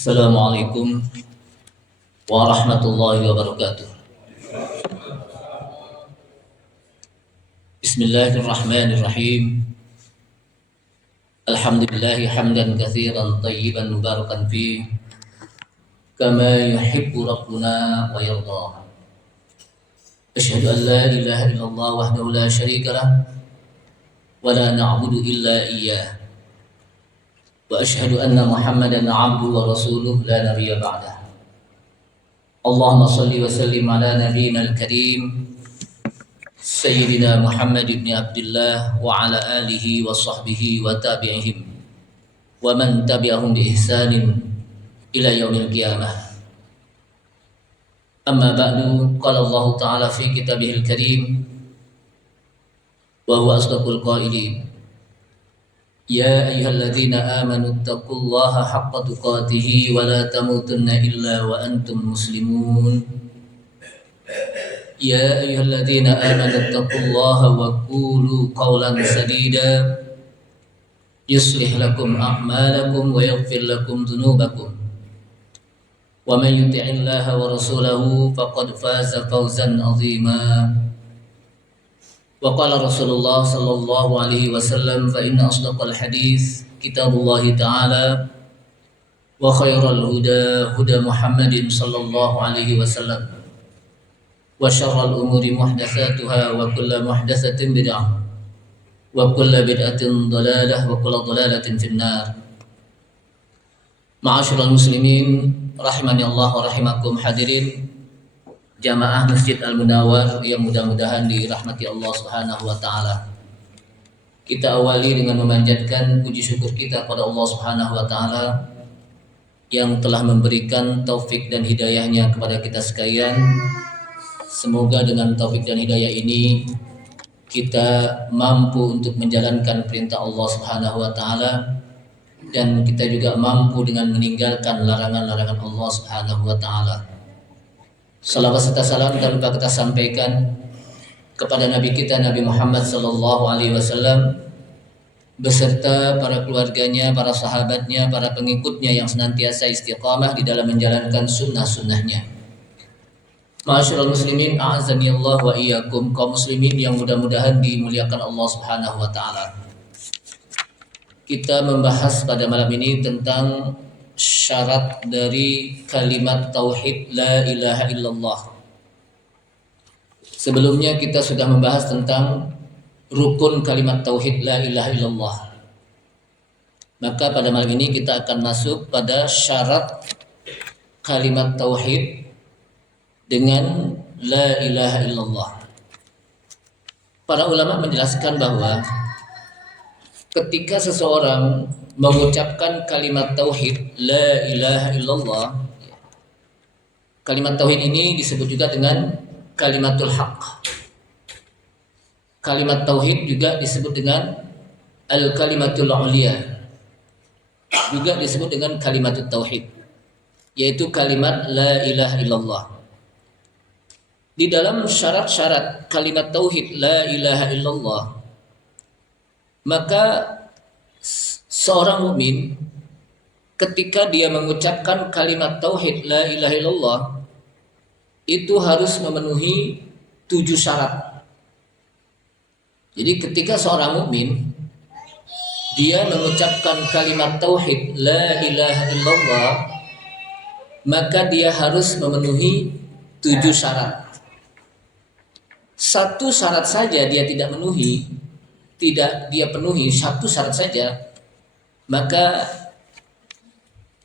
Assalamualaikum warahmatullahi wabarakatuh. Bismillahirrahmanirrahim. Alhamdulillahi hamdan katsiran tayyiban mubarakan fi kama yuhibbu rabbuna wa yarda. Asyhadu an la ilaha illallah wahdahu la syarika lah wa la na'budu illa iyyah. Wa asyhadu anna Muhammadan 'abduhu wa rasuluhu la nabiyya ba'dah. Allahumma shalli wa sallim ala nabiyyina al-karim Sayyidina Muhammad ibn Abdullah wa ala alihi wa sahbihi wa tabi'ihim wa man tabi'ahum bi ihsanin ila yaumil qiyamah. Amma ba'du, qala Allah ta'ala fi kitabihil karim wa huwa asdaqul qailin. Ya ayyuhalladzina amanu taqullaha haqqa tuqatih wa la tamutunna illa wa antum muslimun. Ya ayyuhalladzina amanu taqullaha wa qulu qawlan sadida yuslih lakum a'malakum wa yaghfir lakum dhunubakum. Wa man yuti'illaha wa rasulahu faqad faza fawzan 'azima. Wa qala Rasulullah sallallahu alaihi wasallam fa inna asdaqal hadits kitabullah ta'ala wa khairal huda huda Muhammadin sallallahu alaihi wasallam wa syarral umuri muhdatsatuha wa kullu muhdatsatin bid'ah wa kullu bid'atin dhalalah wa kullu dhalalatin finnar. Ma'asyiral muslimin rahimani Allah wa rahimakum, hadirin jamaah Masjid Al-Munawwar yang mudah-mudahan dirahmati Allah Subhanahu wa taala. Kita awali dengan memanjatkan puji syukur kita kepada Allah Subhanahu wa taala yang telah memberikan taufik dan hidayahnya kepada kita sekalian. Semoga dengan taufik dan hidayah ini kita mampu untuk menjalankan perintah Allah Subhanahu wa taala dan kita juga mampu dengan meninggalkan larangan-larangan Allah Subhanahu wa taala. Salawat serta salam tak lupa kita sampaikan kepada Nabi kita Nabi Muhammad sallallahu alaihi wasallam beserta para keluarganya, para sahabatnya, para pengikutnya yang senantiasa istiqamah di dalam menjalankan sunnah-sunnahnya. Ma'asyiral muslimin, a'azani Allah wa iyyakum, kaum muslimin yang mudah-mudahan dimuliakan Allah Subhanahu wa taala. Kita membahas pada malam ini tentang syarat dari kalimat tauhid la ilaha illallah. Sebelumnya kita sudah membahas tentang rukun kalimat tauhid la ilaha illallah. Maka pada malam ini kita akan masuk pada syarat kalimat tauhid dengan la ilaha illallah. Para ulama menjelaskan bahwa ketika seseorang mengucapkan kalimat tauhid la ilaha illallah, kalimat tauhid ini disebut juga dengan kalimatul haq. Kalimat tauhid juga disebut dengan al kalimatul ulia, juga disebut dengan kalimatut tauhid, yaitu kalimat la ilaha illallah. Di dalam syarat-syarat kalimat tauhid la ilaha illallah, maka seorang mukmin ketika dia mengucapkan kalimat tauhid la ilaha illallah itu harus memenuhi 7 syarat. Jadi ketika seorang mukmin dia mengucapkan kalimat tauhid la ilaha illallah, maka dia harus memenuhi 7 syarat. Satu syarat saja dia tidak penuhi, satu syarat saja, maka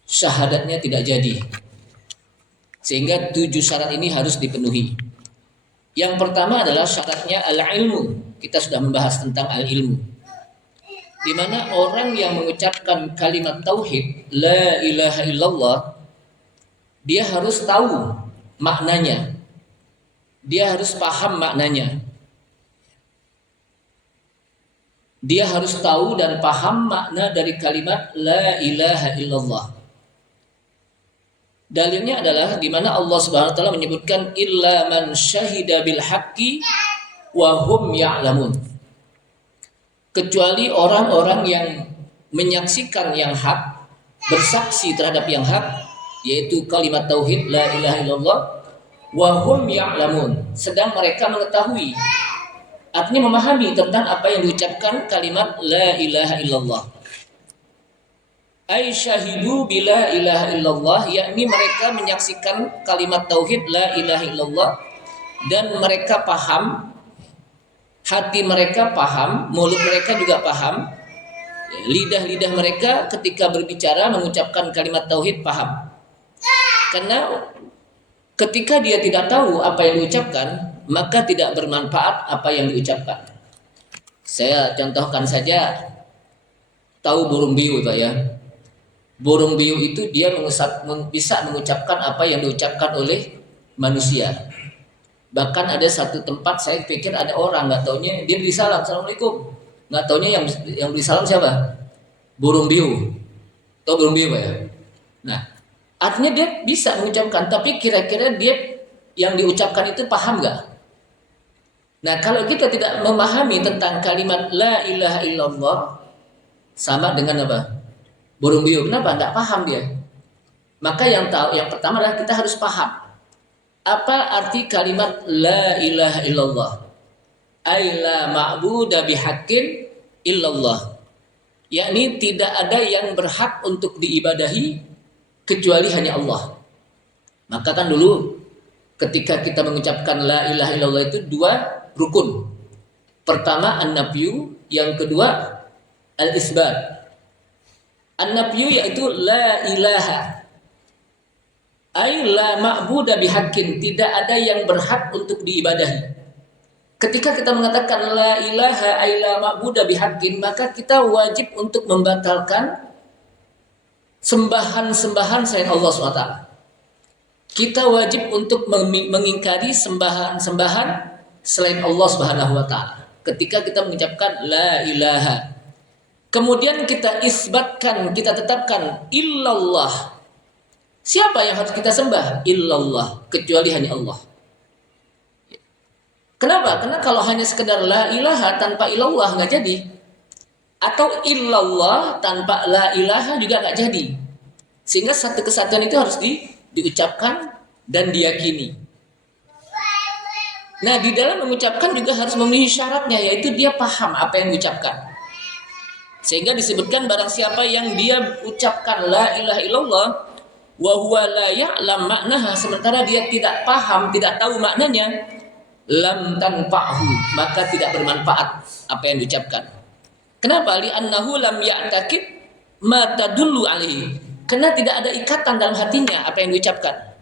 syahadatnya tidak jadi. Sehingga 7 syarat ini harus dipenuhi. Yang pertama adalah syaratnya al-ilmu. Kita sudah membahas tentang al-ilmu, di mana orang yang mengucapkan kalimat tauhid la ilaha illallah, dia harus tahu maknanya, dia harus paham maknanya. Dia harus tahu dan paham makna dari kalimat la ilaha illallah. Dalilnya adalah di mana Allah Subhanahu wa taala menyebutkan illa man syahida bil haqqi wa hum ya'lamun. Kecuali orang-orang yang menyaksikan yang hak bersaksi terhadap yang hak, yaitu kalimat tauhid la ilaha illallah, wa hum ya'lamun, sedang mereka mengetahui, artinya memahami tentang apa yang diucapkan kalimat la ilaha illallah. Ay syahidu bila ilaha illallah, yakni mereka menyaksikan kalimat tauhid la ilaha illallah dan mereka paham, hati mereka paham, mulut mereka juga paham, lidah-lidah mereka ketika berbicara mengucapkan kalimat tauhid paham. Karena ketika dia tidak tahu apa yang diucapkan, maka tidak bermanfaat apa yang diucapkan. Saya contohkan saja, tahu burung biu Pak ya. Burung biu itu dia bisa mengucapkan apa yang diucapkan oleh manusia. Bahkan ada satu tempat saya pikir ada orang, nggak taunya dia beri salam, assalamualaikum. Nggak taunya yang beri salam siapa? Burung biu. Tahu burung biu Pak ya? Nah, artinya dia bisa mengucapkan, tapi kira-kira dia yang diucapkan itu paham nggak? Nah, kalau kita tidak memahami tentang kalimat la ilaha illallah, sama dengan apa? Burung biu. Kenapa? Nggak paham dia. Maka yang pertama adalah kita harus paham apa arti kalimat la ilaha illallah. Ay la ma'buda bihaqqin illallah. Yakni tidak ada yang berhak untuk diibadahi kecuali hanya Allah. Maka kan dulu ketika kita mengucapkan la ilaha illallah itu dua rukun. Pertama an-nafyu, yang kedua al-isbat. An-nafyu yaitu la ilaha, ay la ma'buda bihaqqin, tidak ada yang berhak untuk diibadahi. Ketika kita mengatakan la ilaha ay la ma'buda bihaqqin, maka kita wajib untuk membatalkan sembahan-sembahan selain Allah SWT. Kita wajib untuk mengingkari sembahan-sembahan selain Allah Subhanahu wa taala. Ketika kita mengucapkan la ilaha, kemudian kita isbatkan, kita tetapkan illallah. Siapa yang harus kita sembah? Illallah, kecuali hanya Allah. Kenapa? Karena kalau hanya sekedar la ilaha tanpa illallah nggak jadi. Atau illallah tanpa la ilaha juga nggak jadi. Sehingga satu kesatuan itu harus diucapkan dan diyakini. Nah, di dalam mengucapkan juga harus memenuhi syaratnya, yaitu dia paham apa yang diucapkan. Sehingga disebutkan barang siapa yang dia ucapkan la ilaha illallah wa huwa la ya'lam maknaha, sementara dia tidak paham, tidak tahu maknanya, lam tanfa'hu, maka tidak bermanfaat apa yang diucapkan. Kenapa? Li'annahu lam ya'taqid ma tadullu alaihi. Karena tidak ada ikatan dalam hatinya apa yang diucapkan.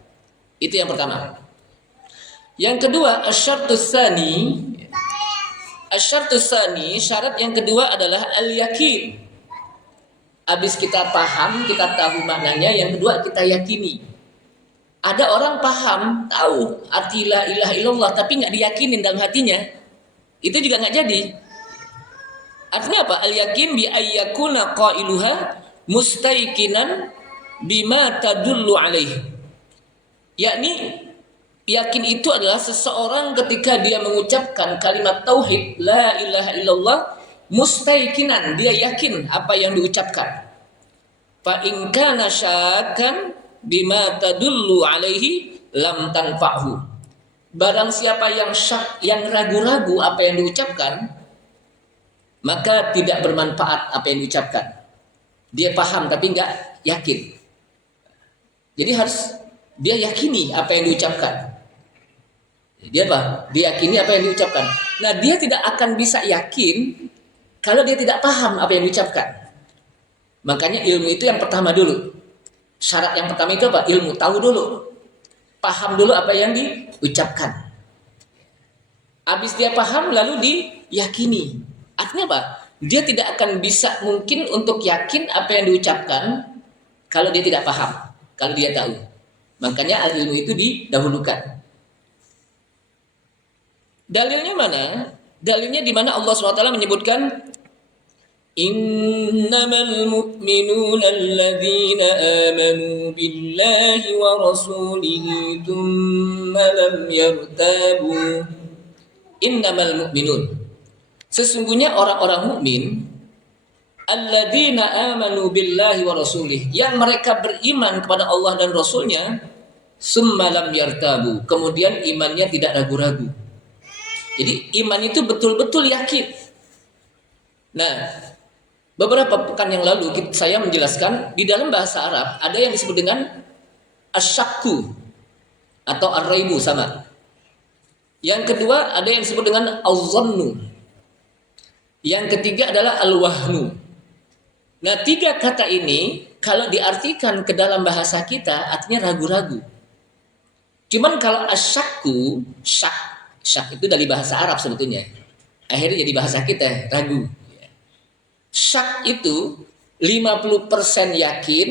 Itu yang pertama. Yang kedua, asyartus tsani. Asyartus tsani, syarat yang kedua adalah al-yakin. Habis kita paham, kita tahu maknanya, yang kedua kita yakini. Ada orang paham, tahu arti la ilaha illallah, tapi nggak diyakinin dalam hatinya. Itu juga nggak jadi. Artinya apa? Al-yakin bi ayyakuna qailuha mustaiqinan bima tadullu alaihi. Yakni yakin itu adalah seseorang ketika dia mengucapkan kalimat tauhid la ilaha illallah mustaiqinan, dia yakin apa yang diucapkan. Fa in kana syakkan bima tadullu alaihi lam tanfa'hu. Barang siapa yang syak, yang ragu-ragu apa yang diucapkan, maka tidak bermanfaat apa yang diucapkan. Dia paham tapi enggak yakin. Jadi harus dia yakini apa yang diucapkan. Dia apa? Dia yakini apa yang diucapkan. Nah, dia tidak akan bisa yakin kalau dia tidak paham apa yang diucapkan. Makanya ilmu itu yang pertama dulu. Syarat yang pertama itu apa? Ilmu, tahu dulu. Paham dulu apa yang diucapkan. Habis dia paham lalu diyakini. Artinya apa? Dia tidak akan bisa mungkin untuk yakin apa yang diucapkan kalau dia tidak paham, kalau dia tahu. Makanya ilmu itu didahulukan. Dalilnya mana? Dalilnya di mana Allah SWT menyebutkan innamal mu'minuna alladzina amanu billahi wa rasulihi thumma lam yartabu. Innamal mu'minun, sesungguhnya orang-orang mukmin alladzina amanu billahi wa rasulih, yang mereka beriman kepada Allah dan Rasulnya, summa lam yartabu, kemudian imannya tidak ragu-ragu. Jadi iman itu betul-betul yakin. Nah, beberapa pekan yang lalu saya menjelaskan di dalam bahasa Arab ada yang disebut dengan asyakku atau ar-raibu, sama. Yang kedua ada yang disebut dengan al-zannu. Yang ketiga adalah al-wahnu. Nah, tiga kata ini kalau diartikan ke dalam bahasa kita artinya ragu-ragu. Cuman kalau asyakku, syak itu dari bahasa Arab sebetulnya. Akhirnya jadi bahasa kita, ragu. Syak itu 50% yakin,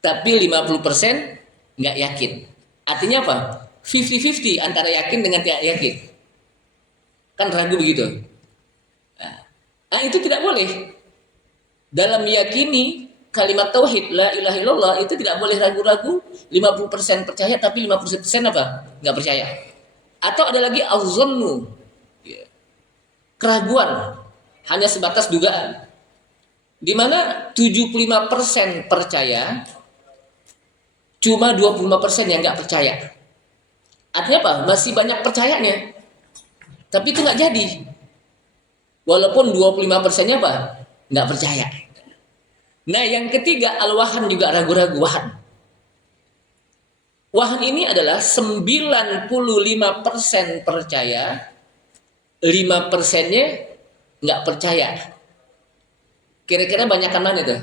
tapi 50% nggak yakin. Artinya apa? 50-50 antara yakin dengan tidak yakin. Kan ragu begitu. Nah, itu tidak boleh. Dalam meyakini kalimat tauhid la ilaha illallah itu tidak boleh ragu-ragu, 50% percaya tapi 50% apa? Nggak percaya. Atau ada lagi al-zannu, keraguan, hanya sebatas dugaan. Di mana 75% percaya, cuma 25% yang nggak percaya. Artinya apa? Masih banyak percayanya, tapi itu nggak jadi. Walaupun 25%-nya apa? Nggak percaya. Nah, yang ketiga al-wahan, juga ragu-ragu, wahan. Wahan ini adalah 95% percaya, 5%-nya nggak percaya. Kira-kira banyakan mana itu?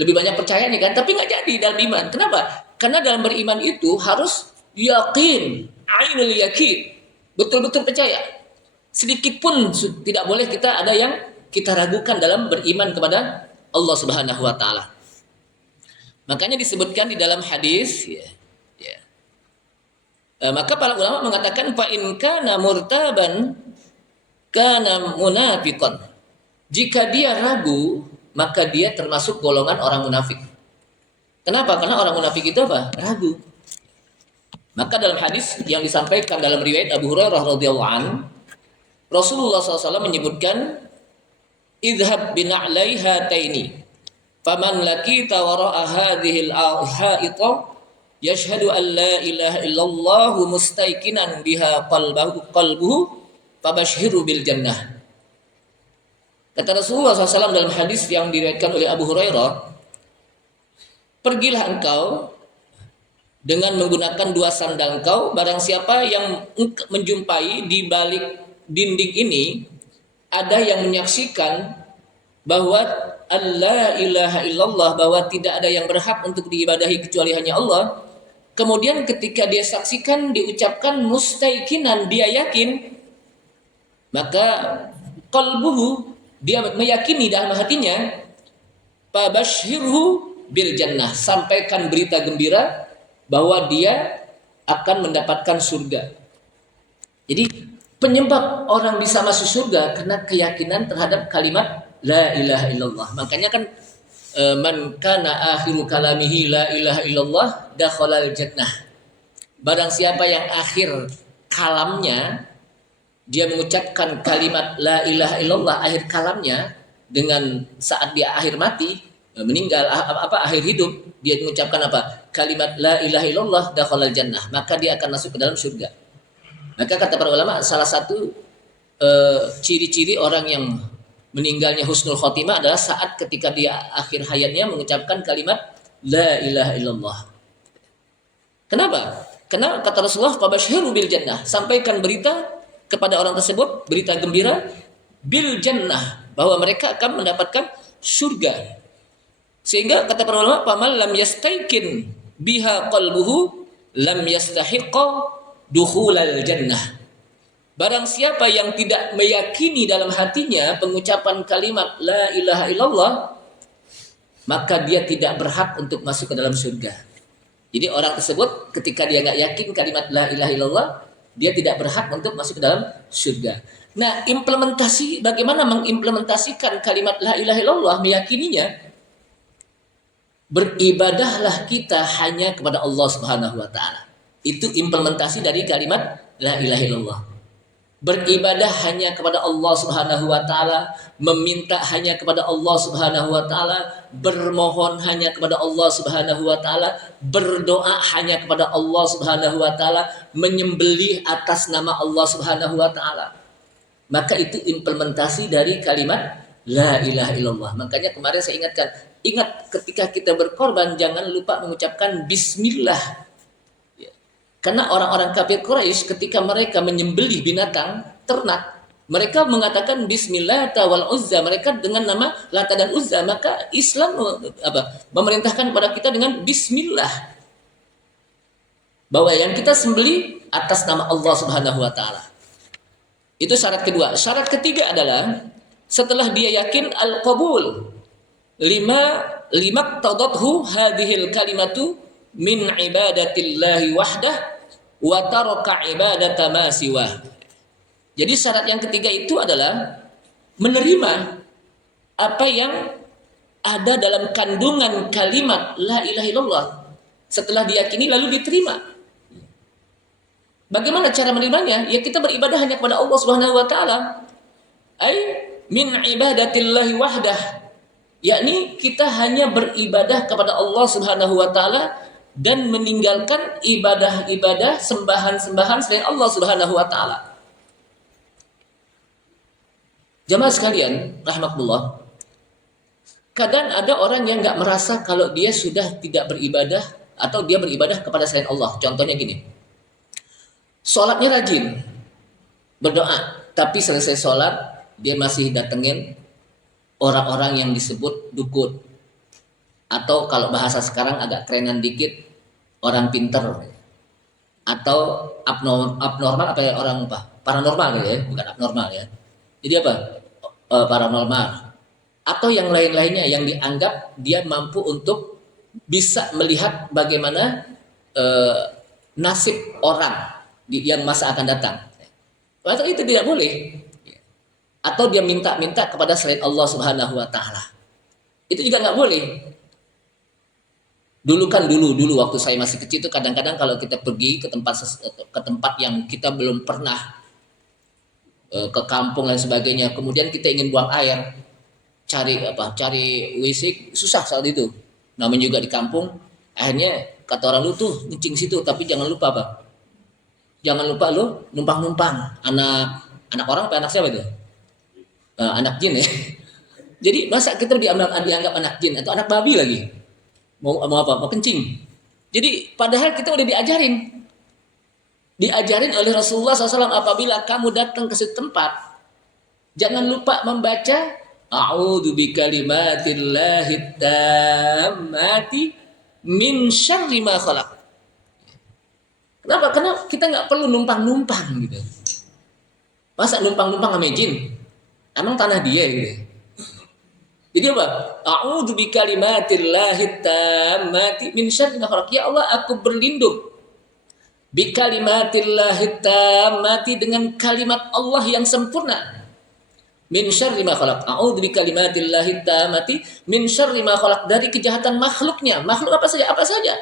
Lebih banyak percaya nih kan, tapi nggak jadi dalam iman. Kenapa? Karena dalam beriman itu harus yakin, ainul yakin, betul-betul percaya. Sedikit pun tidak boleh kita ada yang kita ragukan dalam beriman kepada Allah Subhanahu wa taala. Makanya disebutkan di dalam hadis maka para ulama mengatakan fa in kana murtaban kana munafiqan. Jika dia ragu, maka dia termasuk golongan orang munafik. Kenapa? Karena orang munafik itu apa? Ragu. Maka dalam hadis yang disampaikan dalam riwayat Abu Hurairah radhiyallahu an, Rasulullah SAW menyebutkan idhab bina'laiha taini faman lakita wara'a hadhil al-ha'ita yashhadu an la ilaha illallah mustaiqinan biha qalbuhu fabashhiru bil jannah. Kata Rasulullah SAW dalam hadis yang diriwayatkan oleh Abu Hurairah, pergilah engkau dengan menggunakan dua sandal engkau, barang siapa yang menjumpai di balik dinding ini ada yang menyaksikan bahwa la ilaha illallah, bahwa tidak ada yang berhak untuk diibadahi kecuali hanya Allah. Kemudian ketika dia saksikan diucapkan mustaiqinan, dia yakin, maka qalbuhu, dia meyakini dalam hatinya, fabashhirhu bil jannah, sampaikan berita gembira bahwa dia akan mendapatkan surga. Jadi penyebab orang bisa masuk surga karena keyakinan terhadap kalimat la ilaha illallah. Makanya kan man kana akhiru kalamihi la ilaha illallah dakhalal jannah. Barang siapa yang akhir kalamnya dia mengucapkan kalimat la ilaha illallah, akhir kalamnya dengan saat dia akhir mati, meninggal akhir hidup, dia mengucapkan apa? Kalimat la ilaha illallah dakhalal jannah, maka dia akan masuk ke dalam surga. Maka kata para ulama, salah satu ciri-ciri orang yang meninggalnya husnul khotimah adalah saat ketika dia akhir hayatnya mengucapkan kalimat la ilaha illallah. Kenapa? Karena kata Rasulullah, fabashhiru bil jannah, sampaikan berita kepada orang tersebut, berita gembira bil jannah, bahwa mereka akan mendapatkan surga. Sehingga kata para ulama, faman lam yastaiqin biha qalbuhu lam yastahiqqa dukhulal jannah. Barang siapa yang tidak meyakini dalam hatinya pengucapan kalimat la ilaha illallah, maka dia tidak berhak untuk masuk ke dalam surga. Jadi orang tersebut ketika dia nggak yakin kalimat la ilaha illallah, dia tidak berhak untuk masuk ke dalam surga. Nah, implementasi, bagaimana mengimplementasikan kalimat la ilaha illallah, meyakininya, beribadahlah kita hanya kepada Allah Subhanahu wa taala. Itu implementasi dari kalimat la ilaha illallah. beribadah hanya kepada Allah Subhanahu wa taala, meminta hanya kepada Allah Subhanahu wa taala, bermohon hanya kepada Allah Subhanahu wa taala, berdoa hanya kepada Allah Subhanahu wa taala, menyembelih atas nama Allah Subhanahu wa taala. Maka itu implementasi dari kalimat la ilaha illallah. Makanya kemarin saya ingatkan, ingat ketika kita berkorban jangan lupa mengucapkan bismillah. Karena orang-orang kafir Quraisy ketika mereka menyembelih binatang ternak, mereka mengatakan Bismillah wal Uzza, mereka dengan nama Lata dan Uzza. Maka Islam memerintahkan kepada kita dengan Bismillah, bahwa yang kita sembelih atas nama Allah Subhanahu wa taala. Itu syarat kedua. Syarat ketiga adalah setelah dia yakin al-qabul lima tadathu hadhil kalimatu min ibadatillahi wahdah wa taraka ibadata ma siwa. Jadi syarat yang ketiga itu adalah menerima apa yang ada dalam kandungan kalimat la ilaha illallah. Setelah diyakini lalu diterima. Bagaimana cara menerimanya? Ya kita beribadah hanya kepada Allah Subhanahu wa taala. Ai min ibadatillahi wahdah. Yakni kita hanya beribadah kepada Allah Subhanahu wa taala dan meninggalkan ibadah-ibadah, sembahan-sembahan selain Allah Subhanahu wa taala. Jamaah sekalian, rahimakumullah. Kadang ada orang yang enggak merasa kalau dia sudah tidak beribadah atau dia beribadah kepada selain Allah. Contohnya gini. Salatnya rajin, berdoa, tapi selesai salat dia masih datengin orang-orang yang disebut dukun. Atau kalau bahasa sekarang agak kerenan dikit, orang pinter. Atau abnormal apa ya, orang apa? Paranormal ya, bukan abnormal ya. Jadi apa? Paranormal. Atau yang lain-lainnya yang dianggap dia mampu untuk bisa melihat bagaimana nasib orang yang masa akan datang. Atau itu tidak boleh. Atau dia minta-minta kepada selain Allah Subhanahu wa taala. Itu juga nggak boleh. Dulu waktu saya masih kecil itu kadang-kadang kalau kita pergi ke tempat yang kita belum pernah, ke kampung dan sebagainya, kemudian kita ingin buang air, cari WC susah saat itu. Namanya juga di kampung, akhirnya kata orang lu tuh kencing situ, tapi jangan lupa jangan lupa lu numpang-numpang. Anak orang apa anak siapa itu? Anak jin ya. Jadi masa kita dianggap anak jin atau anak babi lagi? Mau kencing. Jadi padahal kita udah diajarin oleh Rasulullah SAW, apabila kamu datang ke suatu tempat jangan lupa membaca a'udzu bikalimatillahi tammati min syarri ma khalaq. Kenapa? Karena kita nggak perlu numpang-numpang gitu. Masa numpang-numpang sama jin? Emang tanah dia gitu. Jadi apa? A'udzu bikalimatillahi tammati min syarri ma khalaq. Ya Allah, aku berlindung bikalimatillahi tammati, dengan kalimat Allah yang sempurna. Min syarri ma khalaq. A'udzu bikalimatillahi tammati min syarri ma khalaq, dari kejahatan makhluknya. Makhluk apa saja? Apa saja?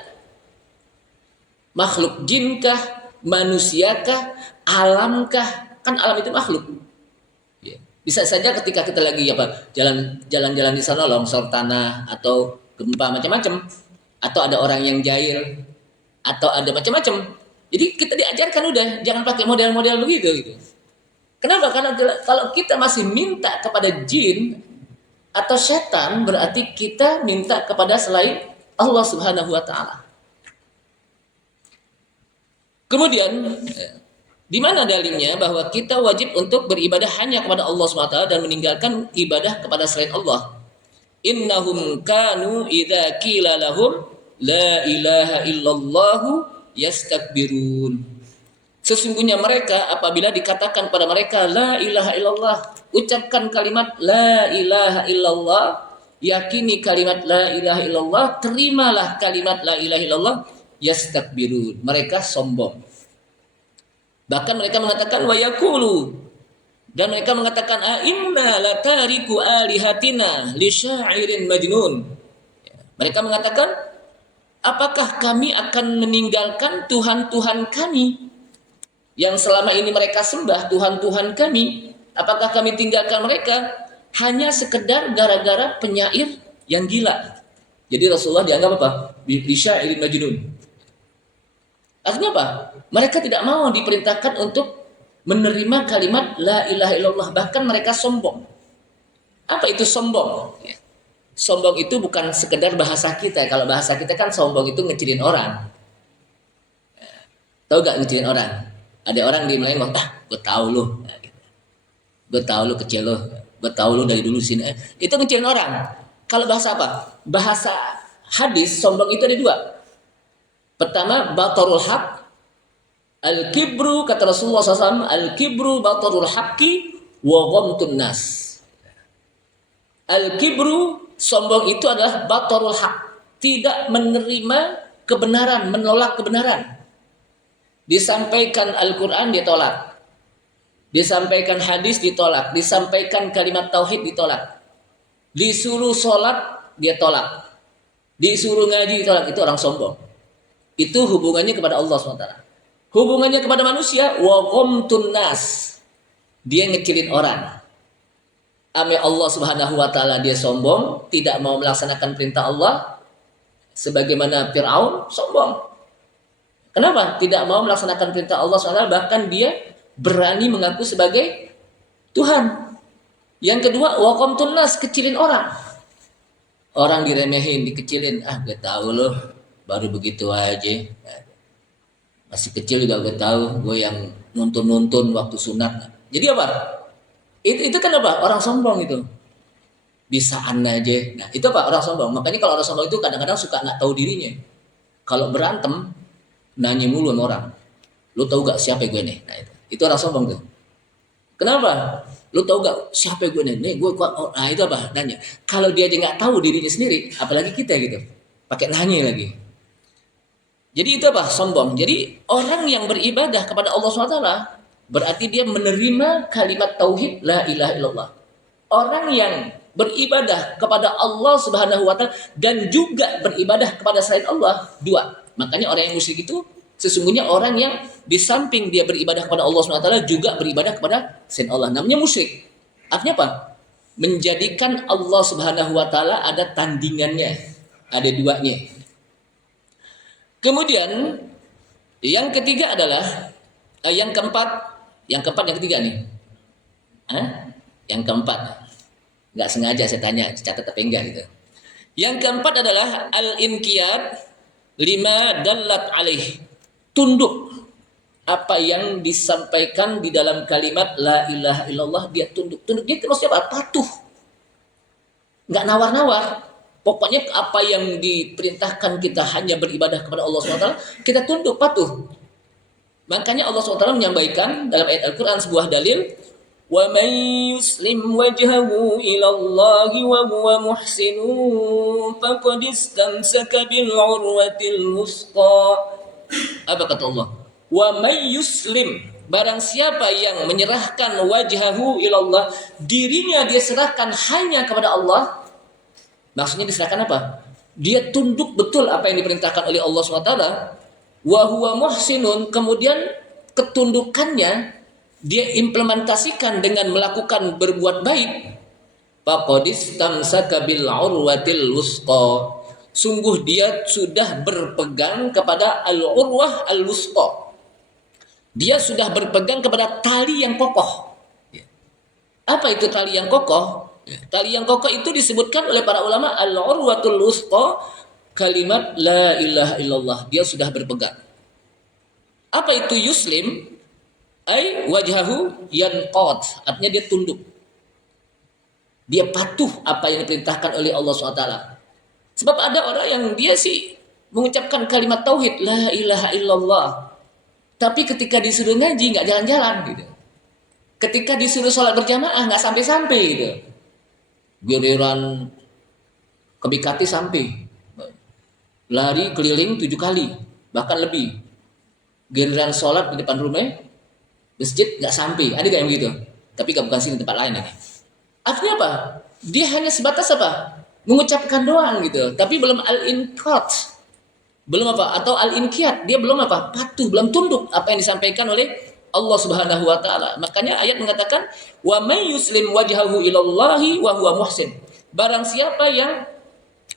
Makhluk jinkah, manusiakah, alamkah? Kan alam itu makhluk. Bisa saja ketika kita lagi jalan-jalan di sana, longsor tanah atau gempa macam-macam, atau ada orang yang jahil, atau ada macam-macam. Jadi kita diajarkan udah jangan pakai model-model begitu gitu. Kenapa? Karena kalau kita masih minta kepada jin atau setan, berarti kita minta kepada selain Allah Subhanahu wa taala. Kemudian di mana dalilnya bahwa kita wajib untuk beribadah hanya kepada Allah SWT dan meninggalkan ibadah kepada selain Allah? Innahum kanu idza qila lahum la ilaha illallah yastakbirun. Sesungguhnya mereka apabila dikatakan pada mereka la ilaha illallah, ucapkan kalimat la ilaha illallah, yakini kalimat la ilaha illallah, terimalah kalimat la ilaha illallah, yastakbirun, mereka sombong. Bahkan mereka mengatakan wa yaqulu, dan mereka mengatakan a inna latariku alihatina li syairin majnun. Mereka mengatakan, apakah kami akan meninggalkan tuhan-tuhan kami yang selama ini mereka sembah Tuhan-Tuhan kami, apakah kami tinggalkan mereka hanya sekedar gara-gara penyair yang gila? Jadi Rasulullah dianggap apa? Bisyairin majnun. Artinya apa? Mereka tidak mau diperintahkan untuk menerima kalimat la ilaha illallah, bahkan mereka sombong. Apa itu sombong? Sombong itu bukan sekedar bahasa kita. Kalau bahasa kita kan sombong itu ngecilin orang. Tahu gak ngecilin orang? Ada orang di Melayu, gue tahu lu. Gue tahu lu kecil lu. Gue tahu lu dari dulu sini. Itu ngecilin orang. Kalau bahasa apa? Bahasa hadis sombong itu ada dua. Pertama, batarul haq. Al-kibru, kata Rasulullah SAW, al-kibru batarul haqqi wa ghamtun nas. Al-kibru, sombong itu adalah batarul haq. Tidak menerima kebenaran, menolak kebenaran. Disampaikan Al-Quran ditolak, disampaikan hadis ditolak, disampaikan kalimat tauhid ditolak, disuruh sholat dia tolak, disuruh ngaji ditolak. Itu orang sombong. Itu hubungannya kepada Allah SWT. Hubungannya kepada manusia, wa ghamtun nas, dia ngecilin orang. Ame Allah Subhanahu wa taala dia sombong, tidak mau melaksanakan perintah Allah, sebagaimana Fir'aun sombong. Kenapa? Tidak mau melaksanakan perintah Allah SWT, bahkan dia berani mengaku sebagai Tuhan. Yang kedua, waqamtun nas, kecilin orang. Orang diremehin, dikecilin. Gue tahu loh, baru begitu aja. Masih kecil juga gue tahu, gue yang nuntun waktu sunat. Jadi apa? Itu kan apa? Orang sombong itu. Bisaan aja. Nah, itu apa? Orang sombong. Makanya kalau orang sombong itu kadang-kadang suka nggak tahu dirinya. Kalau berantem, nanya mulu sama orang, lu tahu gak siapa gue nih? Nah, itu orang sombong tuh. Kenapa? Lu tahu gak siapa gue nih? Gue nah itu apa? Nanya. Kalau dia aja nggak tahu dirinya sendiri, apalagi kita gitu, pakai nanya lagi. Jadi itu apa? Sombong. Jadi orang yang beribadah kepada Allah SWT berarti dia menerima kalimat tauhid la ilaha illallah. Orang yang beribadah kepada Allah Subhanahu wa taala dan juga beribadah kepada selain Allah, dua. Makanya orang yang musyrik itu sesungguhnya orang yang di samping dia beribadah kepada Allah SWT juga beribadah kepada selain Allah. Namanya musyrik. Artinya apa? Menjadikan Allah Subhanahu wa taala ada tandingannya, ada duanya. Kemudian yang ketiga adalah yang ketiga nih. Yang keempat. Enggak sengaja saya tanya, catat apa enggak gitu. Yang keempat adalah al-inqiyad lima dallat alaih, tunduk apa yang disampaikan di dalam kalimat la ilaha illallah, dia tunduk. Dia maksudnya apa? Patuh, nggak nawar-nawar. Pokoknya apa yang diperintahkan kita hanya beribadah kepada Allah SWT, kita tunduk, patuh. Makanya Allah SWT menyampaikan dalam ayat Al-Quran sebuah dalil, wa man yuslim wajhahu ila Allah wa huwa muhsinun faqad istamsaka bil urwatil wusqa. Apa kata Allah? Wa man yuslim, barang siapa yang menyerahkan wajhahu ila Allah, dirinya dia serahkan hanya kepada Allah. Maksudnya diserahkan apa? Dia tunduk betul apa yang diperintahkan oleh Allah SWT. Wa huwa muhsinun, kemudian ketundukannya dia implementasikan dengan melakukan berbuat baik. Faqadis tamsaka bil urwatil wusqa, sungguh dia sudah berpegang kepada al-urwah al-wusqa, dia sudah berpegang kepada tali yang kokoh. Apa itu tali yang kokoh? Tali yang kokoh itu disebutkan oleh para ulama al-urwatul wusqa, kalimat la ilaha illallah, dia sudah berpegang. Apa itu yuslim? Ai wajhahu yanqad, artinya dia tunduk, dia patuh apa yang diperintahkan oleh Allah SWT. Sebab ada orang yang dia sih mengucapkan kalimat tauhid la ilaha illallah, tapi ketika disuruh ngaji nggak jalan-jalan gitu, ketika disuruh sholat berjamaah nggak sampai-sampai gitu, giliran ke BKT sampai, lari keliling 7 kali bahkan lebih, giliran sholat di depan rumah masjid nggak sampai. Ada gak yang begitu? Tapi gak, bukan sini, tempat lain ini. Artinya apa? Dia hanya sebatas apa? Mengucapkan doang gitu, tapi belum al-inqiyad, belum apa? Atau al-inqiyad, dia belum apa? Patuh, belum tunduk apa yang disampaikan oleh Allah Subhanahu wa taala. Makanya ayat mengatakan wa may yuslim wajhahu ilallahi wa huwa muhsin. Barang siapa yang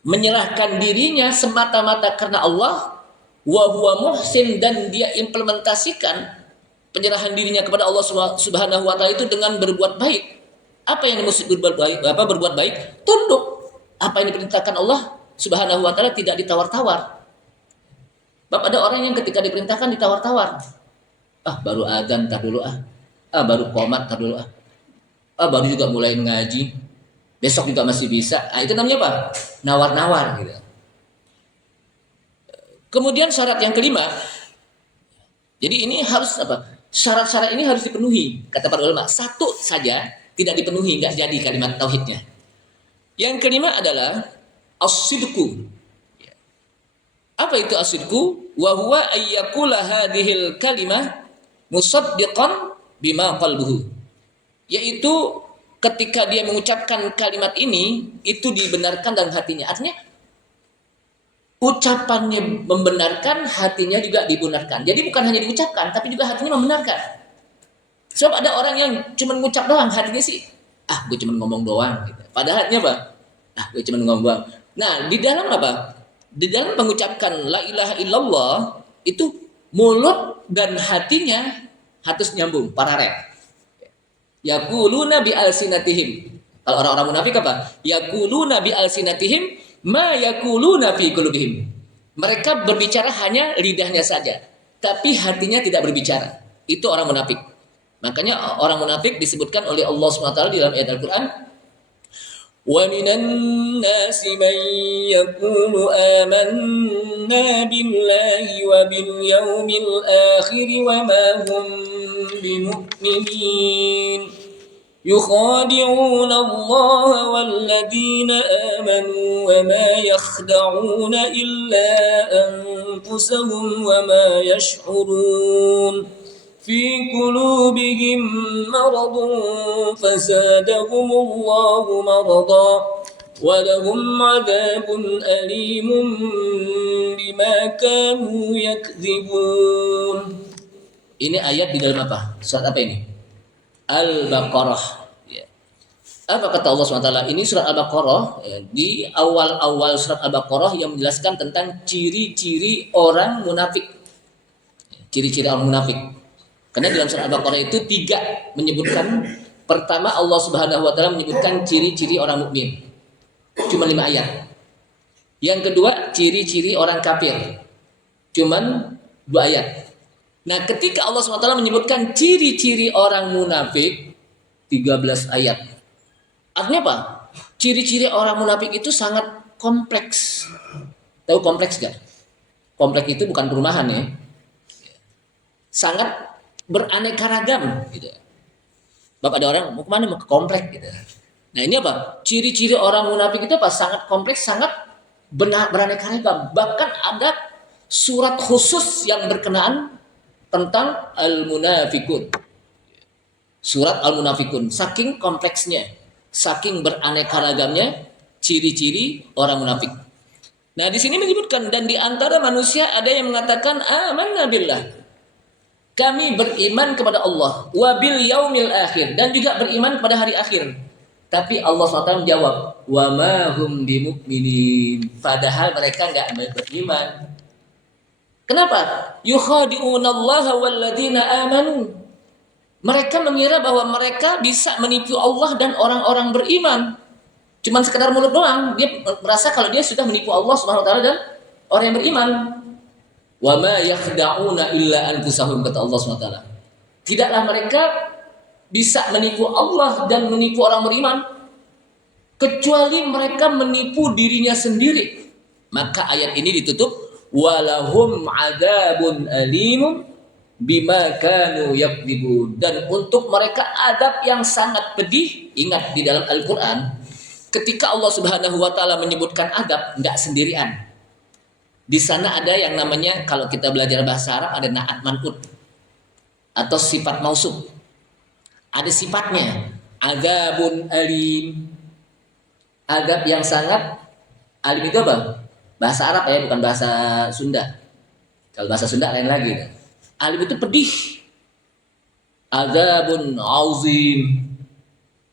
menyerahkan dirinya semata-mata karena Allah, wa huwa muhsin, dan dia implementasikan penyerahan dirinya kepada Allah Subhanahu wa taala itu dengan berbuat baik. Apa yang dimaksud berbuat baik? Berbuat baik? Tunduk. Apa yang diperintahkan Allah Subhanahu wa taala tidak ditawar-tawar. Bapak, ada orang yang ketika diperintahkan ditawar-tawar. Baru adzan tar dulu baru qomat tar dulu baru juga mulai ngaji. Besok juga masih bisa. Itu namanya apa? Nawar-nawar gitu. Kemudian syarat yang kelima. Jadi ini harus apa? Syarat-syarat ini harus dipenuhi. Kata para ulama, satu saja tidak dipenuhi, nggak jadi kalimat tauhidnya. Yang kelima adalah as-sidqu. Apa itu as-sidqu? Wa huwa ayyakula hadhil kalimah musaddiqan bima qalbuhu. Yaitu ketika dia mengucapkan kalimat ini, itu dibenarkan dalam hatinya. Artinya ucapannya membenarkan, hatinya juga dibenarkan. Jadi bukan hanya diucapkan, tapi juga hatinya membenarkan. Sebab ada orang yang cuma mengucap doang, hatinya sih, gue cuma ngomong doang. Gitu. Padahal hatinya apa? Gue cuma ngomong doang. Nah, di dalam apa? Di dalam mengucapkan la ilaha illallah, itu mulut dan hatinya harus nyambung, paralel. Yaquluna bi alsinatihim. Kalau orang-orang munafik apa? Yaquluna bi alsinatihim ma yaquluna fi qulubihim. Mereka berbicara hanya lidahnya saja, tapi hatinya tidak berbicara. Itu orang munafik. Makanya orang munafik disebutkan oleh Allah SWT di dalam ayat Al-Qur'an, wa minan nasi man yaqulu amanna billahi wa bil yaumil akhir wa ma hum bimu'minin yukhadi'una Allah walladzina amanu wa ma yakhda'una illa anfusahum wa ma yash'urun fi qulubihim maradun fazadahum Allah marada wa lahum 'adzabun alimun bima kanu yakdzibun. Ini ayat di dalam apa? Surat apa ini? Al-Baqarah. Ya. Apa kata Allah SWT? Ini surat Al-Baqarah. Di awal-awal surat Al-Baqarah yang menjelaskan tentang ciri-ciri orang munafik. Ciri-ciri orang munafik. Karena dalam surat Al-Baqarah itu 3 menyebutkan. Pertama, Allah Subhanahu wa taala menyebutkan ciri-ciri orang mukmin. Cuma 5 ayat. Yang kedua, ciri-ciri orang kafir. Cuman 2 ayat. Nah, ketika Allah SWT menyebutkan ciri-ciri orang munafik, 13 ayat. Artinya apa? Ciri-ciri orang munafik itu sangat kompleks. Tahu kompleks gak? Kompleks itu bukan perumahan ya. Sangat beraneka ragam gitu. Bapak, ada orang mau kemana? Mau ke kompleks gitu. Nah, ini apa? Ciri-ciri orang munafik itu apa? Sangat kompleks, sangat beraneka ragam. Bahkan ada surat khusus yang berkenaan tentang al-munafikun. Surat al-munafikun. Saking kompleksnya, saking beraneka ragamnya ciri-ciri orang munafik. Nah, di sini menyebutkan, dan di antara manusia ada yang mengatakan amanna billah. Kami beriman kepada Allah, wa bil yaumil akhir, dan juga beriman kepada hari akhir. Tapi Allah SWT menjawab, wa ma hum bimu'minin. Padahal mereka enggak beriman. Kenapa? Yukhadi'unallaha walladzina amanu. Mereka mengira bahwa mereka bisa menipu Allah dan orang-orang beriman. Cuman sekedar mulut doang. Dia merasa kalau dia sudah menipu Allah Subhanahu wa taala dan orang yang beriman. Wa ma yakhda'una illa anfusahum, kata Allah Subhanahu wa taala. Tidaklah mereka bisa menipu Allah dan menipu orang beriman kecuali mereka menipu dirinya sendiri. Maka ayat ini ditutup walahum adzabun alimum bima kanu yakdzibun, dan untuk mereka adab yang sangat pedih. Ingat, di dalam Al-Qur'an ketika Allah Subhanahu wa taala menyebutkan adab enggak sendirian. Di sana ada yang namanya, kalau kita belajar bahasa Arab, ada na'at man'ut atau sifat mausuf. Ada sifatnya, adzabun alim. Adab yang sangat alim itu apa? Bahasa Arab ya, bukan bahasa Sunda. Kalau bahasa Sunda lain lagi. Alim itu pedih. Adzabun azim,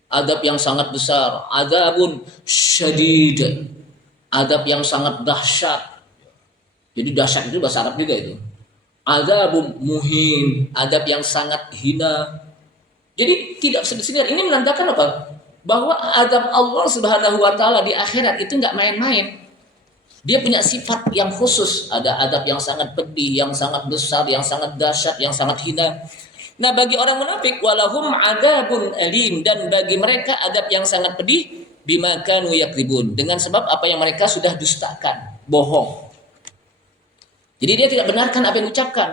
adab yang sangat besar. Adzabun syadid, adab yang sangat dahsyat. Jadi dahsyat itu bahasa Arab juga itu. Adzabun muhin, adab yang sangat hina. Jadi tidak sedih-sedih. Ini menandakan apa? Bahwa adab Allah Subhanahu wa taala di akhirat itu enggak main-main. Dia punya sifat yang khusus, ada adab yang sangat pedih, yang sangat besar, yang sangat dahsyat, yang sangat hina. Nah, bagi orang munafik walahum adzabun alim, dan bagi mereka adab yang sangat pedih bima kanu yakdzibun, dengan sebab apa yang mereka sudah dustakan, bohong. Jadi dia tidak benarkan apa yang diucapkan.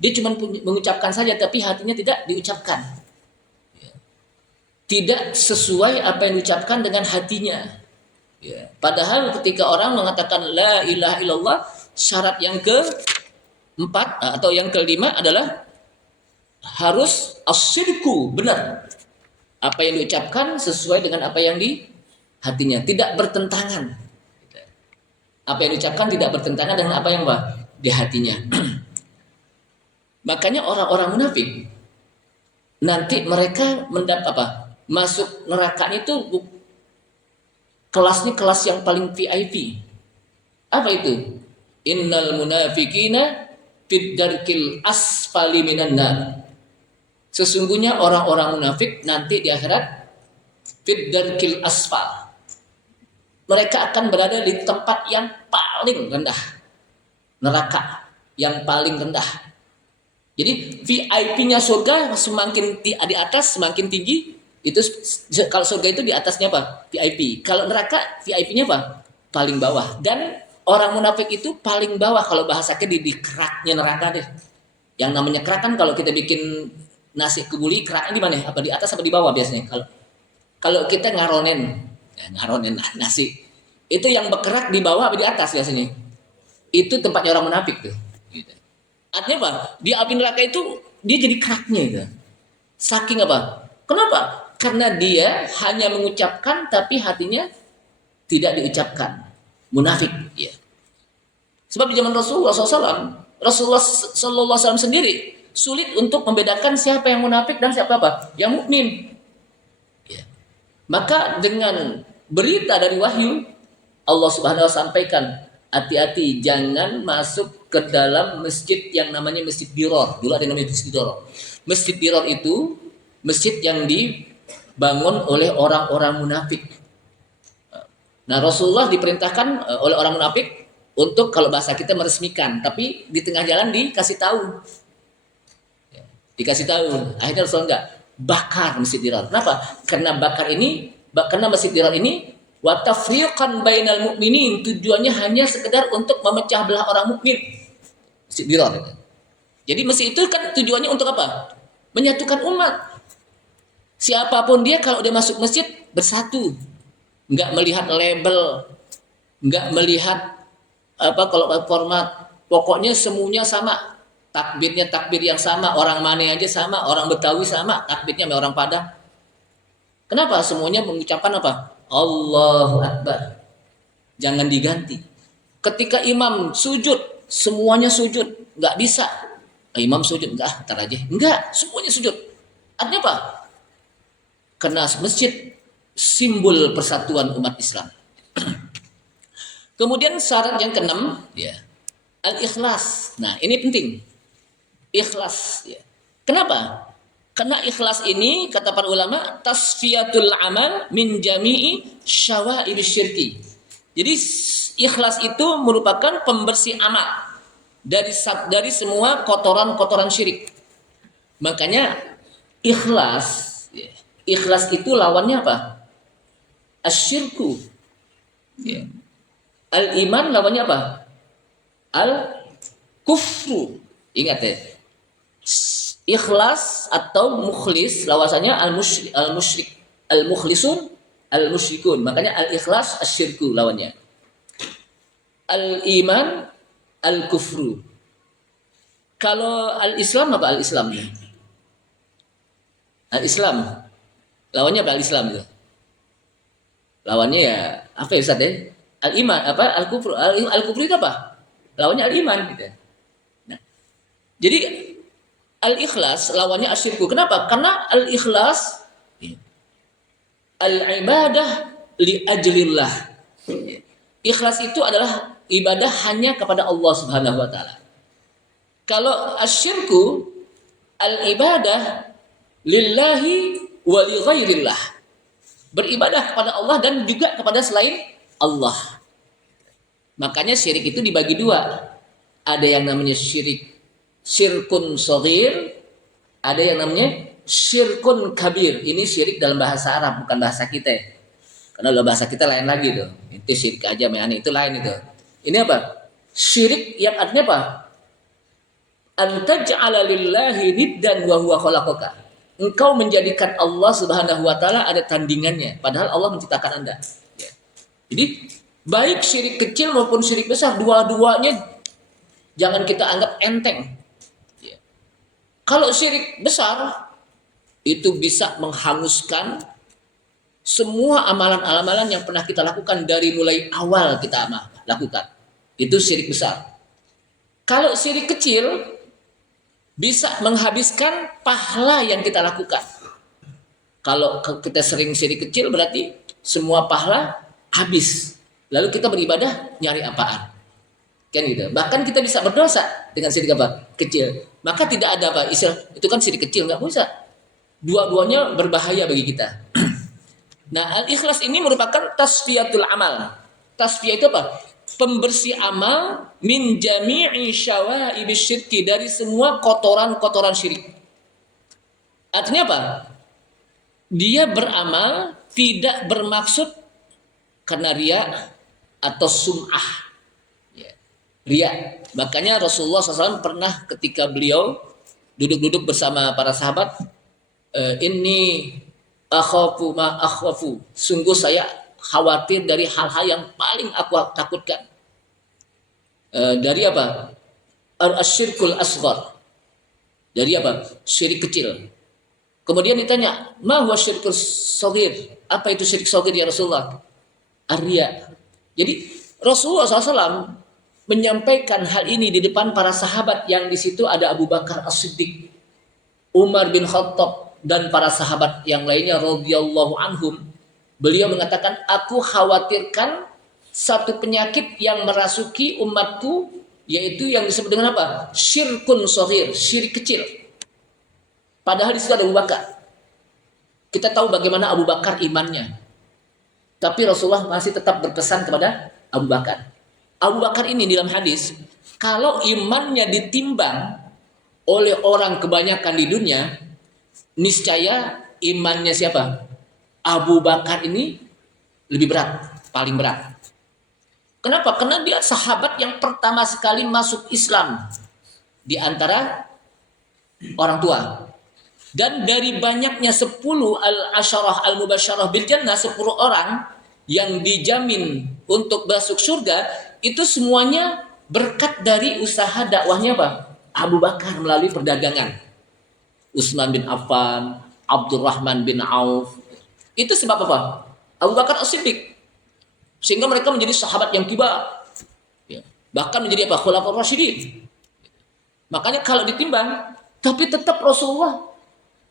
Dia cuma mengucapkan saja tapi hatinya tidak diucapkan. Tidak sesuai apa yang diucapkan dengan hatinya. Ya. Padahal ketika orang mengatakan la ilaha illallah, syarat yang keempat atau yang kelima adalah harus as-sidqu, benar. Apa yang diucapkan sesuai dengan apa yang di hatinya, tidak bertentangan. Apa yang diucapkan tidak bertentangan dengan apa yang di hatinya. Makanya orang-orang munafik nanti mereka masuk neraka itu kelasnya kelas yang paling VIP. Apa itu? Innal munafiqina fid darkil asfali minan nar. Sesungguhnya orang-orang munafik nanti di akhirat fid darkil asfal. Mereka akan berada di tempat yang paling rendah. Neraka yang paling rendah. Jadi VIP-nya surga semakin di atas semakin tinggi. Itu kalau surga itu di atasnya apa? VIP. Kalau neraka VIP-nya apa? Paling bawah. Dan orang munafik itu paling bawah kalau bahasanya di keraknya neraka deh. Yang namanya kerak kan kalau kita bikin nasi kebuli, keraknya di mana? Apa di atas apa di bawah biasanya? Kalau kita ngaronen nasi. Itu yang berkerak di bawah apa di atas biasanya? Itu tempatnya orang munafik tuh. Gitu. Artinya apa? Di api neraka itu dia jadi keraknya itu. Saking apa? Kenapa? Karena dia hanya mengucapkan tapi hatinya tidak diucapkan. Munafik. Ya. Sebab di zaman Rasulullah SAW sendiri sulit untuk membedakan siapa yang munafik dan siapa yang mukmin. Ya. Maka dengan berita dari wahyu Allah Subhanahu wa sampaikan, hati-hati jangan masuk ke dalam masjid yang namanya Masjid Dirar. Dulu ada namanya Masjid Dirar. Masjid Dirar itu masjid yang dibangun oleh orang-orang munafik. Nah, Rasulullah diperintahkan oleh orang munafik untuk kalau bahasa kita meresmikan, tapi di tengah jalan dikasih tahu. Akhirnya Rasulullah enggak bakar Masjid Dirar. Kenapa? Karena Masjid Dirar ini wa tafriqan bainal mu'minin, tujuannya hanya sekedar untuk memecah belah orang mukmin. Masjid Dirar. Jadi masjid itu kan tujuannya untuk apa? Menyatukan umat. Siapapun dia kalau dia masuk masjid bersatu, nggak melihat label, nggak melihat kalau format, pokoknya semuanya sama, takbirnya takbir yang sama, orang Mane aja sama, orang Betawi sama, takbirnya sama orang Padang. Kenapa? Semuanya mengucapkan apa? Allahu Akbar. Jangan diganti. Ketika imam sujud, semuanya sujud, nggak bisa. Imam sujud, ntar aja, nggak, semuanya sujud. Artinya apa? Karena masjid simbol persatuan umat Islam. Kemudian syarat yang keenam, ya, al-ikhlas. Nah, ini penting. Ikhlas, ya. Kenapa? Karena ikhlas ini kata para ulama tasfiyatul amal min jami'i syawa'ibis syirki. Jadi ikhlas itu merupakan pembersih amal dari semua kotoran-kotoran syirik. Makanya ikhlas itu lawannya apa? Asyirku. Ya. Al-iman lawannya apa? Al-kufru. Ingat ya. Ikhlas atau mukhlis lawasannya al-musyrik. Al-mukhlisun, al-musyrikun. Makanya al-ikhlas asyirku lawannya. Al-iman, al-kufru. Kalau al-islam apa al-islam? Al-islam. Lawannya apa al-islam itu? Lawannya ya apa ya Ustaz ya? Al-iman apa? Al-kufru. Al-kufru itu apa? Lawannya al-iman gitu. Nah, jadi Al-ikhlas lawannya asyirku. Kenapa? Karena al-ikhlas al-ibadah li ajlillah. Ikhlas itu adalah ibadah hanya kepada Allah Subhanahu wa taala. Kalau asyirku al-ibadah lillahi wa li ghairillah. Beribadah kepada Allah dan juga kepada selain Allah. Makanya syirik itu dibagi dua. Ada yang namanya syirkun shaghir, ada yang namanya syirkun kabir. Ini syirik dalam bahasa Arab, bukan bahasa kita. Karena dalam bahasa kita lain lagi tuh. Itu syirik aja, meani itu lain itu. Ini apa? Syirik yang artinya apa? Antaj'ala lillahi niddan wa huwa khalaqaka. Engkau menjadikan Allah Subhanahu wa taala ada tandingannya, padahal Allah menciptakan Anda. Ya. Jadi baik syirik kecil maupun syirik besar, dua-duanya jangan kita anggap enteng. Ya. Kalau syirik besar itu bisa menghanguskan semua amalan-amalan yang pernah kita lakukan dari mulai awal kita lakukan. Itu syirik besar. Kalau syirik kecil bisa menghabiskan pahala yang kita lakukan. Kalau kita sering syirik kecil berarti semua pahala habis. Lalu kita beribadah nyari apaan? Kan gitu. Bahkan kita bisa berdosa dengan syirik apa? Kecil. Maka tidak ada apa istilah itu kan syirik kecil, nggak bisa. Dua-duanya berbahaya bagi kita. Nah, al-ikhlas ini merupakan tasfiyatul amal. Tasfiyah itu apa? Pembersih amal min jami'i syawa'ibis syirki, dari semua kotoran-kotoran syirik. Artinya apa? Dia beramal tidak bermaksud karena riya atau sum'ah. Ya. Riya. Makanya Rasulullah SAW pernah ketika beliau duduk-duduk bersama para sahabat, inni akhafu ma akhwafu. Sungguh saya khawatir dari hal-hal yang paling aku takutkan. Dari apa? Asyirkul asghar. Dari apa? Syirik kecil. Kemudian ditanya, ma huwa syirkul shaghir? Apa itu syirik shaghir ya Rasulullah? Ar-riya. Jadi Rasulullah SAW menyampaikan hal ini di depan para sahabat yang di situ ada Abu Bakar As-Siddiq, Umar bin Khattab dan para sahabat yang lainnya radhiyallahu anhum. Beliau mengatakan, aku khawatirkan satu penyakit yang merasuki umatku, yaitu yang disebut dengan apa? Syirkun shaghir, syirik kecil. Padahal di situ ada Abu Bakar. Kita tahu bagaimana Abu Bakar imannya. Tapi Rasulullah masih tetap berpesan kepada Abu Bakar. Abu Bakar ini dalam hadis, kalau imannya ditimbang oleh orang kebanyakan di dunia, niscaya imannya siapa? Abu Bakar ini lebih berat, paling berat. Kenapa? Karena dia sahabat yang pertama sekali masuk Islam di antara orang tua. Dan dari banyaknya 10 al-asyarah al-mubasyarah bil jannah, 10 orang yang dijamin untuk masuk surga, itu semuanya berkat dari usaha dakwahnya apa? Abu Bakar melalui perdagangan. Utsman bin Affan, Abdurrahman bin Auf. Itu sebab apa? Abu Bakar As-Siddiq. Sehingga mereka menjadi sahabat yang kibar. Ya. Bahkan menjadi apa? Khulafaur Rasyidin. Makanya kalau ditimbang, tapi tetap Rasulullah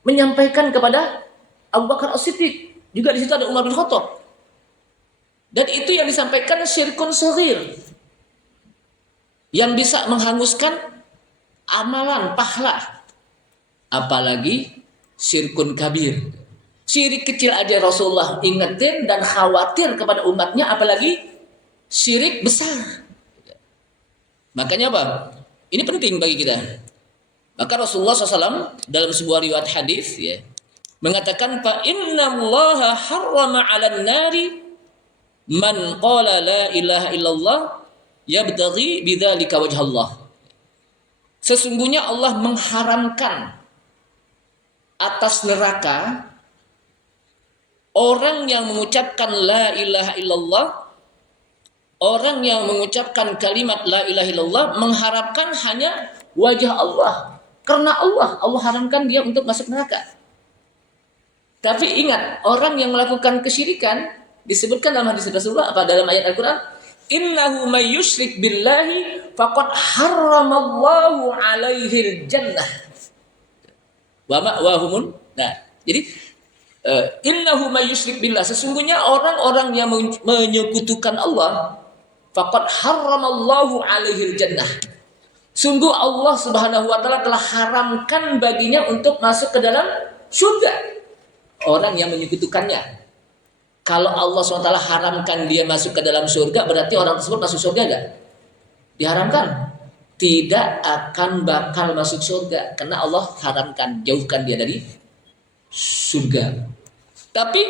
menyampaikan kepada Abu Bakar As-Siddiq. Juga di situ ada Umar bin Khattab. Dan itu yang disampaikan syirkun shaghir. Yang bisa menghanguskan amalan, pahala. Apalagi syirkun kabir. Syirik kecil aja Rasulullah ingetin dan khawatir kepada umatnya, apalagi syirik besar. Makanya apa? Ini penting bagi kita. Maka Rasulullah SAW dalam sebuah riwayat hadis ya mengatakan, fa innallaha harrama 'alan nari man qala la ilaha illallah yabtaghi bidzalika wajhallah. Sesungguhnya Allah mengharamkan atas neraka orang yang mengucapkan la ilaha illallah, orang yang mengucapkan kalimat la ilaha illallah mengharapkan hanya wajah Allah. Karena Allah haramkan dia untuk masuk neraka. Tapi ingat, orang yang melakukan kesyirikan disebutkan dalam hadis Rasulullah apa dalam ayat Al-Qur'an, innahu may yusyrik billahi faqad harramallahu alaihil jannah. wa ma'wahumun. Nah, jadi innahu may yusyrik billah, sesungguhnya orang-orang yang menyekutukan Allah, faqad harramallahu alaihil jannah. Sungguh Allah Subhanahu wa taala telah haramkan baginya untuk masuk ke dalam surga. Orang yang menyekutukannya. Kalau Allah SWT haramkan dia masuk ke dalam surga, berarti orang tersebut masuk surga enggak? Diharamkan. Tidak akan bakal masuk surga karena Allah haramkan, jauhkan dia dari surga. Tapi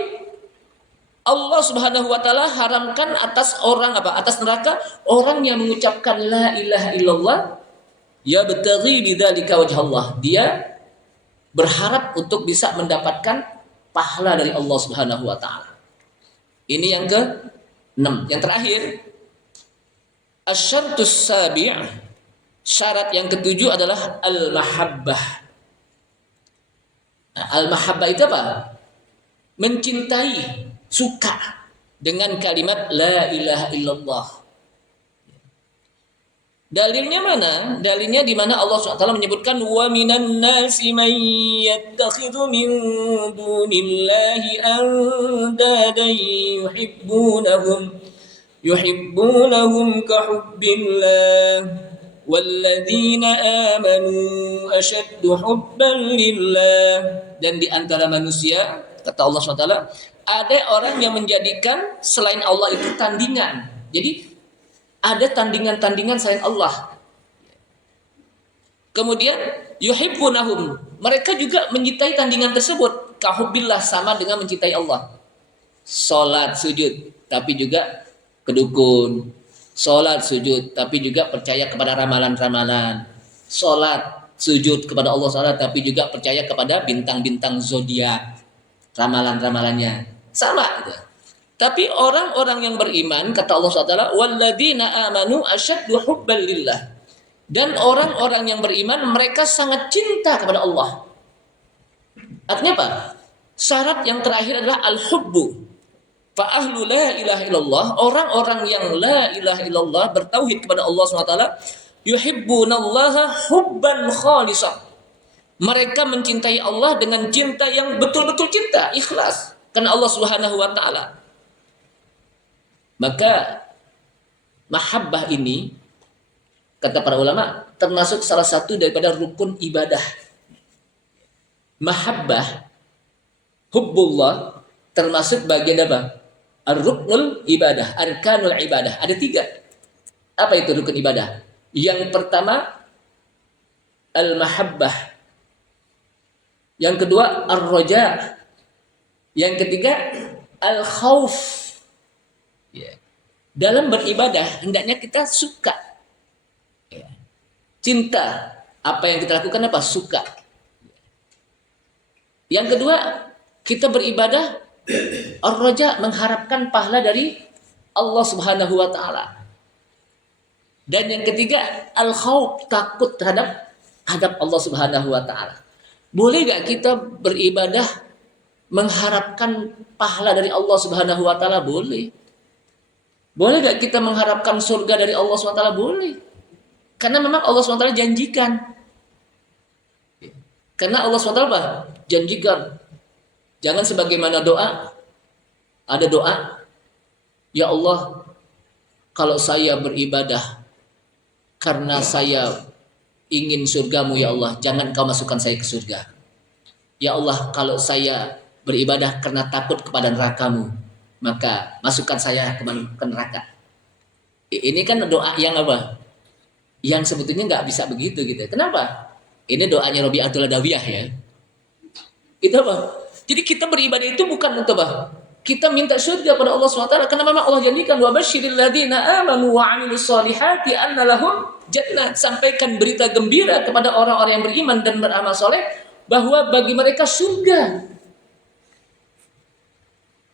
Allah Subhanahu wa taala haramkan atas orang apa? Atas neraka orang yang mengucapkan la ilaha illallah ya bataghi bidzalika wajhallah. Dia berharap untuk bisa mendapatkan pahala dari Allah Subhanahu wa taala. Ini yang ke-6. Yang terakhir, asyartus sabi', syarat yang ke-7 adalah al-mahabbah. Nah, al-mahabbah itu apa? Mencintai, suka dengan kalimat la ilaha illallah. Dalilnya mana? Dalilnya di mana Allah SWT menyebutkan wa minan nasi man yattakhidhu min dunillahi andadan yuhibbunahum ka hubbillah walladzina amanu ashaddu hubban lillah. Dan di antara manusia, kata Allah SWT, ada orang yang menjadikan selain Allah itu tandingan. Jadi ada tandingan-tandingan selain Allah. Kemudian yuhibbunahum, mereka juga mencintai tandingan tersebut. Kahubbillah, sama dengan mencintai Allah. Salat sujud tapi juga kedukun. Salat sujud tapi juga percaya kepada ramalan-ramalan. Salat sujud kepada Allah Taala tapi juga percaya kepada bintang-bintang zodiak, ramalan-ramalannya. Sama gitu. Tapi orang-orang yang beriman, kata Allah SWT, walladzina amanu asyaddu hubban lillah. Dan orang-orang yang beriman, mereka sangat cinta kepada Allah. Artinya apa? Syarat yang terakhir adalah al-hubbu. Fa ahlu la ilaha illallah, orang-orang yang la ilaha illallah, bertauhid kepada Allah SWT, yuhibbunallaha hubban khalisah. Mereka mencintai Allah dengan cinta yang betul-betul cinta, ikhlas. Karena Allah Subhanahu wa taala. Maka mahabbah ini, kata para ulama, termasuk salah satu daripada rukun ibadah. Mahabbah, hubbullah, termasuk bagian apa? Ar-ruknul ibadah, arkanul ibadah. Ada 3. Apa itu rukun ibadah? Yang pertama, al-mahabbah. Yang kedua, ar-raja. Yang ketiga, al-khauf. Ya. Dalam beribadah hendaknya kita suka, ya. Cinta apa yang kita lakukan, apa? Suka. Yang kedua, kita beribadah ar-raja, mengharapkan pahala dari Allah Subhanahu wa taala. Dan yang ketiga, al-khauf, takut terhadap Allah Subhanahu wa taala. Boleh gak kita beribadah mengharapkan pahala dari Allah Subhanahu wa taala? Boleh. Boleh gak kita mengharapkan surga dari Allah SWT? Boleh. Karena memang Allah SWT janjikan. Karena Allah SWT apa? Janjikan. Jangan sebagaimana doa. Ada doa, ya Allah, kalau saya beribadah karena saya ingin surgamu, ya Allah, jangan kau masukkan saya ke surga. Ya Allah, kalau saya beribadah karena takut kepada nerakamu, maka masukkan saya ke neraka. Ini kan doa yang apa? Yang sebetulnya nggak bisa begitu gitu. Kenapa? Ini doanya Rabi'atul Adawiyah ya. Itu apa? Jadi kita beribadah itu bukan untuk apa? Kita minta surga pada Allah SWT, karena memang Allah janjikan wa basyiril ladzina amanu wa 'amilus solihati anna lahum jannah. Sampaikan berita gembira kepada orang-orang yang beriman dan beramal soleh bahwa bagi mereka surga.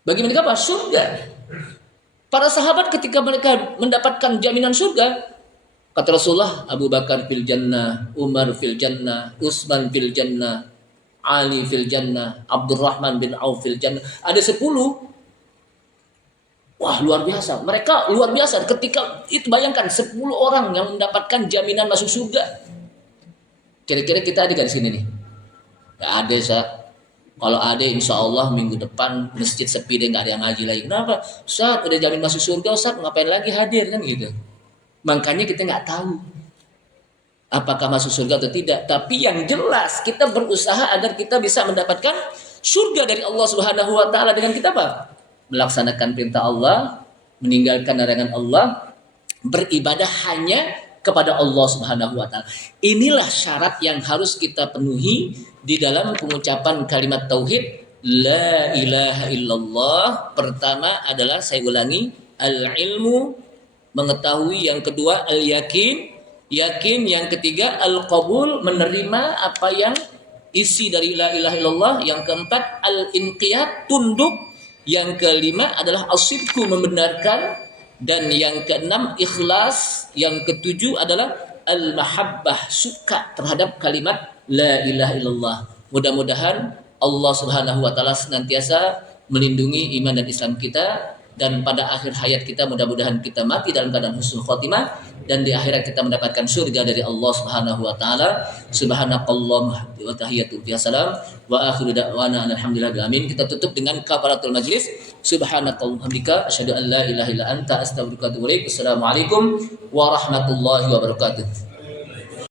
Bagi mereka apa? Surga. Para sahabat ketika mereka mendapatkan jaminan surga, kata Rasulullah, Abu Bakar fil jannah, Umar fil jannah, Utsman fil jannah, Ali fil jannah, Abdurrahman bin Auf fil jannah. Ada 10. Wah, luar biasa. Mereka luar biasa. Ketika itu bayangkan 10 orang yang mendapatkan jaminan masuk surga. Kira-kira kita ada di sini nih. Nggak ada, Ustaz. Kalau ada insya Allah minggu depan masjid sepi deh, nggak ada yang ngaji lagi. Kenapa? Ustaz udah jamin masuk surga, Ustaz ngapain lagi hadir kan gitu. Makanya kita nggak tahu apakah masuk surga atau tidak. Tapi yang jelas kita berusaha agar kita bisa mendapatkan surga dari Allah Subhanahu wa taala dengan kita apa? Melaksanakan perintah Allah, meninggalkan larangan Allah, beribadah hanya kepada Allah Subhanahu wa taala. Inilah syarat yang harus kita penuhi di dalam pengucapan kalimat tauhid la ilaha illallah. Pertama adalah, saya ulangi, al-ilmu, mengetahui. Yang kedua al-yakin, yakin. Yang ketiga al-qabul, menerima apa yang isi dari la ilaha illallah. Yang keempat al-inqiyad, tunduk. Yang kelima adalah as-sidqu, membenarkan. Dan yang keenam ikhlas. Yang ketujuh adalah al-mahabbah, suka terhadap kalimat la ilaha illallah. Mudah-mudahan Allah Subhanahu wa taala senantiasa melindungi iman dan Islam kita, dan pada akhir hayat kita mudah-mudahan kita mati dalam keadaan husnul khotimah, dan di akhirat kita mendapatkan surga dari Allah Subhanahu wa taala. Subhanakallahumma wa tahiyyatu wassalam wa akhiru da'wana alhamdulillahil alamin. Kita tutup dengan kafaratul majlis. Subhanakallahumma hamdika asyhadu an la ilaha illa anta astaghfiruka wa atubu ilaik. Assalamualaikum warahmatullahi wabarakatuh.